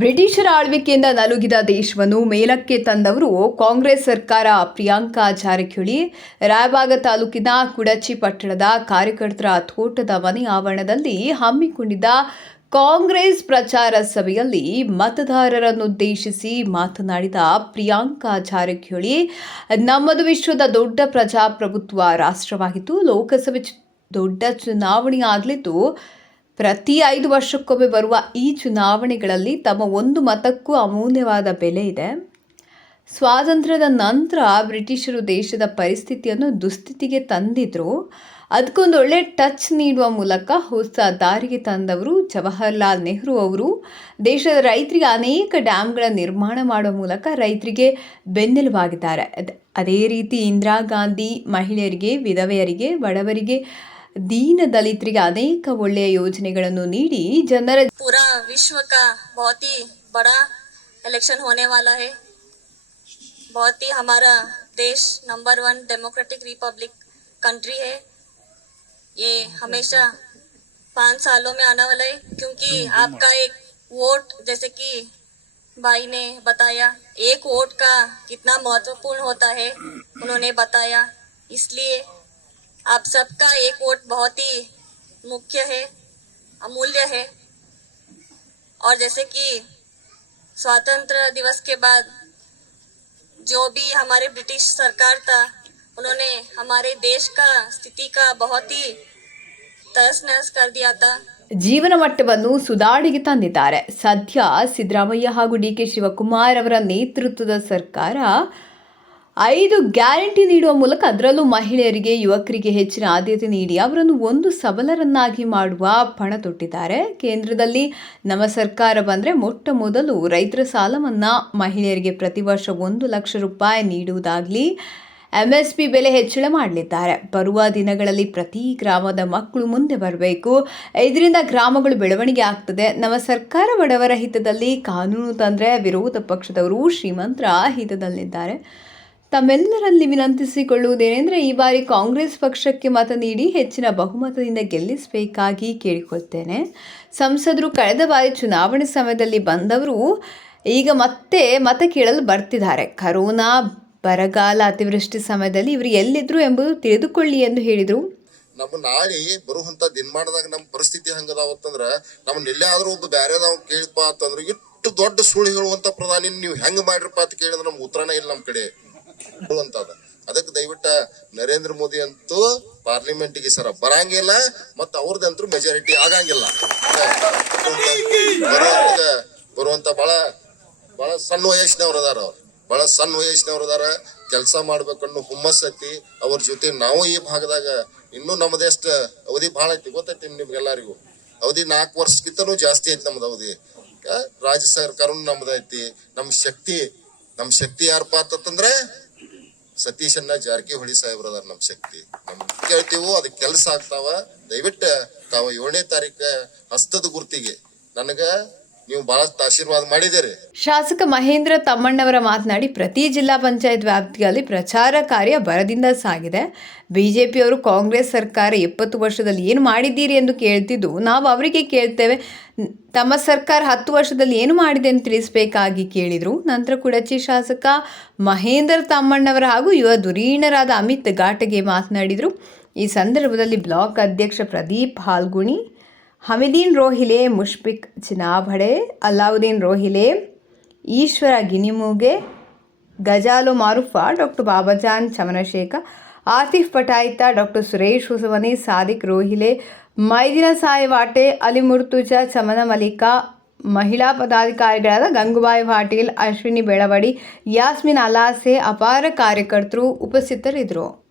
ಬ್ರಿಟಿಷರ ಆಳ್ವಿಕೆಯಿಂದ ನಲುಗಿದ ದೇಶವನ್ನು ಮೇಲಕ್ಕೆ ತಂದವರು ಕಾಂಗ್ರೆಸ್ ಸರ್ಕಾರ. ಪ್ರಿಯಾಂಕಾ ಜಾರಕಿಹೊಳಿ ರಾಯಬಾಗ ತಾಲೂಕಿನ ಕುಡಚಿ ಪಟ್ಟಣದ ಕಾರ್ಯಕರ್ತರ ತೋಟದ ಮನೆ ಆವರಣದಲ್ಲಿ ಹಮ್ಮಿಕೊಂಡಿದ್ದ ಕಾಂಗ್ರೆಸ್ ಪ್ರಚಾರ ಸಭೆಯಲ್ಲಿ ಮತದಾರರನ್ನುದ್ದೇಶಿಸಿ ಮಾತನಾಡಿದ ಪ್ರಿಯಾಂಕಾ ಜಾರಕಿಹೊಳಿ, ನಮ್ಮದು ವಿಶ್ವದ ದೊಡ್ಡ ಪ್ರಜಾಪ್ರಭುತ್ವ ರಾಷ್ಟ್ರವಾಗಿದ್ದು, ಲೋಕಸಭೆ ದೊಡ್ಡ ಚುನಾವಣೆ ಆಗಲಿದ್ದು, ಪ್ರತಿ 5 ವರ್ಷಕ್ಕೊಮ್ಮೆ ಬರುವ ಈ ಚುನಾವಣೆಗಳಲ್ಲಿ ತಮ್ಮ ಒಂದು ಮತಕ್ಕೂ ಅಮೂಲ್ಯವಾದ ಬೆಲೆ ಇದೆ. ಸ್ವಾತಂತ್ರ್ಯದ ನಂತರ ಬ್ರಿಟಿಷರು ದೇಶದ ಪರಿಸ್ಥಿತಿಯನ್ನು ದುಸ್ಥಿತಿಗೆ ತಂದಿದ್ರು. ಅದಕ್ಕೊಂದು ಒಳ್ಳೆ ಟಚ್ ನೀಡುವ ಮೂಲಕ ಹೊಸ ದಾರಿಗೆ ತಂದವರು ಜವಾಹರ್ಲಾಲ್ ನೆಹರು ಅವರು. ದೇಶದ ರೈತರಿಗೆ ಅನೇಕ ಡ್ಯಾಮ್ಗಳ ನಿರ್ಮಾಣ ಮಾಡುವ ಮೂಲಕ ರೈತರಿಗೆ ಬೆನ್ನೆಲುಬಾಗಿದ್ದಾರೆ. ಅದೇ ರೀತಿ ಇಂದಿರಾ ಗಾಂಧಿ ಮಹಿಳೆಯರಿಗೆ, ವಿಧವೆಯರಿಗೆ, ಬಡವರಿಗೆ, दीन दलितರಿಗೆ ಅನೇಕ ಒಳ್ಳೆಯ ಯೋಜನೆಗಳನ್ನು ನೀಡಿ ಜನರ पूरा विश्व का बहुत ही बड़ा इलेक्शन होने वाला है। बहुत ही हमारा देश नंबर 1 डेमोक्रेटिक रिपब्लिक कंट्री है। ये हमेशा 5 सालों में आने वाला है, क्योंकि आपका एक वोट, जैसे कि भाई ने बताया, एक वोट का कितना महत्वपूर्ण होता है उन्होंने बताया। इसलिए आप सबका एक वोट बहुत ही मुख्य है, अमूल्य है। और जैसे कि स्वतंत्र दिवस के बाद जो भी हमारे ब्रिटिश सरकार था, उन्होंने हमारे देश का स्थिति का बहुत ही तहस नहस कर दिया था। ಜೀವನ ಮಟ್ಟವನ್ನು ಸುಧಾರಣೆಗೆ ತಂದಿದ್ದಾರೆ. ಸದ್ಯ ಸಿದ್ದರಾಮಯ್ಯ ಹಾಗೂ ಡಿ.ಕೆ. ಶಿವಕುಮಾರ್ ಅವರ ನೇತೃತ್ವದ ಸರ್ಕಾರ 5 ಗ್ಯಾರಂಟಿ ನೀಡುವ ಮೂಲಕ, ಅದರಲ್ಲೂ ಮಹಿಳೆಯರಿಗೆ, ಯುವಕರಿಗೆ ಹೆಚ್ಚಿನ ಆದ್ಯತೆ ನೀಡಿ ಅವರನ್ನು ಒಂದು ಸಬಲರನ್ನಾಗಿ ಮಾಡುವ ಪಣ ತೊಟ್ಟಿದ್ದಾರೆ. ಕೇಂದ್ರದಲ್ಲಿ ನಮ್ಮ ಸರ್ಕಾರ ಬಂದರೆ ಮೊಟ್ಟ ಮೊದಲು ರೈತರ ಸಾಲ ಮನ್ನಾ, ಮಹಿಳೆಯರಿಗೆ ಪ್ರತಿ ವರ್ಷ 1 ಲಕ್ಷ ರೂಪಾಯಿ ನೀಡುವುದಾಗಲಿ, MSP ಬೆಲೆ ಹೆಚ್ಚಳ ಮಾಡಲಿದ್ದಾರೆ. ಬರುವ ದಿನಗಳಲ್ಲಿ ಪ್ರತಿ ಗ್ರಾಮದ ಮಕ್ಕಳು ಮುಂದೆ ಬರಬೇಕು. ಇದರಿಂದ ಗ್ರಾಮಗಳು ಬೆಳವಣಿಗೆ ಆಗ್ತದೆ. ನಮ್ಮ ಸರ್ಕಾರ ಬಡವರ ಹಿತದಲ್ಲಿ ಕಾನೂನು ತಂದರೆ ವಿರೋಧ ಪಕ್ಷದವರು ಶ್ರೀಮಂತರ ಹಿತದಲ್ಲಿದ್ದಾರೆ. ತಮ್ಮೆಲ್ಲರಲ್ಲಿ ವಿನಂತಿಸಿಕೊಳ್ಳುವುದೇನೆಂದರೆ, ಈ ಬಾರಿ ಕಾಂಗ್ರೆಸ್ ಪಕ್ಷಕ್ಕೆ ಮತ ನೀಡಿ ಹೆಚ್ಚಿನ ಬಹುಮತದಿಂದ ಗೆಲ್ಲಿಸಬೇಕಾಗಿ ಕೇಳಿಕೊಳ್ತೇನೆ. ಸಂಸದರು ಕಳೆದ ಬಾರಿ ಚುನಾವಣೆ ಸಮಯದಲ್ಲಿ ಬಂದವರು ಈಗ ಮತ್ತೆ ಮತ ಕೇಳಲು ಬರ್ತಿದ್ದಾರೆ. ಕರೋನಾ, ಬರಗಾಲ, ಅತಿವೃಷ್ಟಿ ಸಮಯದಲ್ಲಿ ಇವರು ಎಲ್ಲಿದ್ರು ಎಂಬುದು ತಿಳಿದುಕೊಳ್ಳಿ ಎಂದು ಹೇಳಿದರು. ನಮ್ಮ ನಾಳಿ ಬರುವಂತ ದಿನಮಾನದಾಗ ನಮ್ಮ ಪರಿಸ್ಥಿತಿ ಹಂಗದಾವತ್ತಂದ್ರ ನಮ್ಮನ್ನ ಎಲ್ಲಾದ್ರೂ ಒಬ್ಬ ಬ್ಯಾರೆದವ್ ಕೇಳಿಪ್ಪ ಅಂತಂದ್ರೆ, ಇಷ್ಟು ದೊಡ್ಡ ಸುಳ್ಳು ಹೇಳುವಂತ ಪ್ರಧಾನಿ ನೀವು ಹೆಂಗ್ ಮಾಡ್ರಪ್ಪ ಅಂತ ಕೇಳಿದ್ರೆ ನಮ್ಗೆ ಉತ್ತರನೇ ಇಲ್ಲ ನಮ್ಮ ಕಡೆ ಹೇಳುವಂತದ. ಅದಕ್ಕೆ ದಯವಿಟ್ಟು ನರೇಂದ್ರ ಮೋದಿ ಅಂತೂ ಪಾರ್ಲಿಮೆಂಟ್ಗೆ ಸರ ಬರಂಗಿಲ್ಲ, ಮತ್ತ ಅವ್ರದಂತೂ ಮೆಜಾರಿಟಿ ಆಗಂಗಿಲ್ಲ. ಬರುವಂತ ಬಹಳ ಸಣ್ಣ ವಯಸ್ಸಿನವ್ರು ಅದಾರ, ಬಹಳ ಸಣ್ಣ ವಯಸ್ಸಿನವ್ರು ಅದಾರ. ಕೆಲಸ ಮಾಡ್ಬೇಕನ್ನೋ ಹುಮ್ಮಸ್ ಐತಿ ಅವ್ರ ಜೊತೆ. ನಾವು ಈ ಭಾಗದಾಗ ಇನ್ನೂ ನಮ್ಮದೆಷ್ಟ ಅವಧಿ ಬಹಳ ಐತಿ ಗೊತ್ತೈತಿ ನಿಮ್ಗೆಲ್ಲರಿಗೂ. ಅವಧಿ 4 ವರ್ಷಕ್ಕಿಂತನೂ ಜಾಸ್ತಿ ಐತಿ ನಮ್ದು ಅವಧಿ. ರಾಜ್ಯ ಸರ್ಕಾರನು ನಮ್ದೈತಿ. ನಮ್ ಶಕ್ತಿ ಯಾರಪ್ಪ ಅಂತಂದ್ರೆ ಸತೀಶಣ್ಣ ಜಾರಕಿಹೊಳಿ ಸಾಹೇಬ್ರ ಅದಾರ ನಮ್ ಶಕ್ತಿ. ನಮ್ ಕೇಳ್ತೀವೋ ಅದಕ್ಕೆ ಕೆಲಸ ಆಗ್ತಾವ. ದಯವಿಟ್ಟು ತಾವು 7ನೇ ತಾರೀಕು ಹಸ್ತದ ಗುರ್ತಿಗೆ ನನಗ ನೀವು ಬಹಳಷ್ಟು ಆಶೀರ್ವಾದ ಮಾಡಿದ್ದೀರಿ. ಶಾಸಕ ಮಹೇಂದ್ರ ತಮ್ಮಣ್ಣವರ ಮಾತನಾಡಿ, ಪ್ರತಿ ಜಿಲ್ಲಾ ಪಂಚಾಯತ್ ವ್ಯಾಪ್ತಿಯಲ್ಲಿ ಪ್ರಚಾರ ಕಾರ್ಯ ಭರದಿಂದ ಸಾಗಿದೆ. ಬಿಜೆಪಿಯವರು ಕಾಂಗ್ರೆಸ್ ಸರ್ಕಾರ 70 ವರ್ಷದಲ್ಲಿ ಏನು ಮಾಡಿದ್ದೀರಿ ಎಂದು ಕೇಳ್ತಿದ್ದು, ನಾವು ಅವರಿಗೆ ಕೇಳ್ತೇವೆ, ತಮ್ಮ ಸರ್ಕಾರ 10 ವರ್ಷದಲ್ಲಿ ಏನು ಮಾಡಿದೆ ಎಂದು ತಿಳಿಸಬೇಕಾಗಿ ಕೇಳಿದರು. ನಂತರ ಕುಡಚಿ ಶಾಸಕ ಮಹೇಂದ್ರ ತಮ್ಮಣ್ಣವರ ಹಾಗೂ ಯುವ ಧುರೀಣರಾದ ಅಮಿತ್ ಘಾಟಗೆ ಮಾತನಾಡಿದರು. ಈ ಸಂದರ್ಭದಲ್ಲಿ ಬ್ಲಾಕ್ ಅಧ್ಯಕ್ಷ ಪ್ರದೀಪ್ ಹಾಲ್ಗುಣಿ, ಹಮೀದೀನ್ ರೋಹಿಲೆ, ಮುಷ್ಫಿಕ್ ಚಿನಾಭಡೆ, ಅಲ್ಲಾವುದ್ದೀನ್ ರೋಹಿಲೆ, ಈಶ್ವರ ಗಿನಿಮೂಗೆ, ಗಜಾಲು ಮಾರುಫಾ, ಡಾಕ್ಟರ್ ಬಾಬಾಜಾನ್ ಚಮನಶೇಖರ್, ಆತಿಫ್ ಪಟಾಯಿತ, ಡಾಕ್ಟರ್ ಸುರೇಶ್ ಹುಸವನಿ, ಸಾದಿಕ್ ರೋಹಿಲೆ, ಮೈದಿನ ಸಾಯವಾಟೆ, ಅಲಿ ಮುರ್ತುಜಾ, ಚಮನ ಮಲಿಕಾ, ಮಹಿಳಾ ಪದಾಧಿಕಾರಿಗಳಾದ ಗಂಗುಬಾಯಿ ಪಾಟೀಲ್, ಅಶ್ವಿನಿ ಬೆಳವಡಿ, ಯಾಸ್ಮಿನ್ ಅಲಾಸೆ, ಅಪಾರ ಕಾರ್ಯಕರ್ತರು ಉಪಸ್ಥಿತರಿದ್ದರು.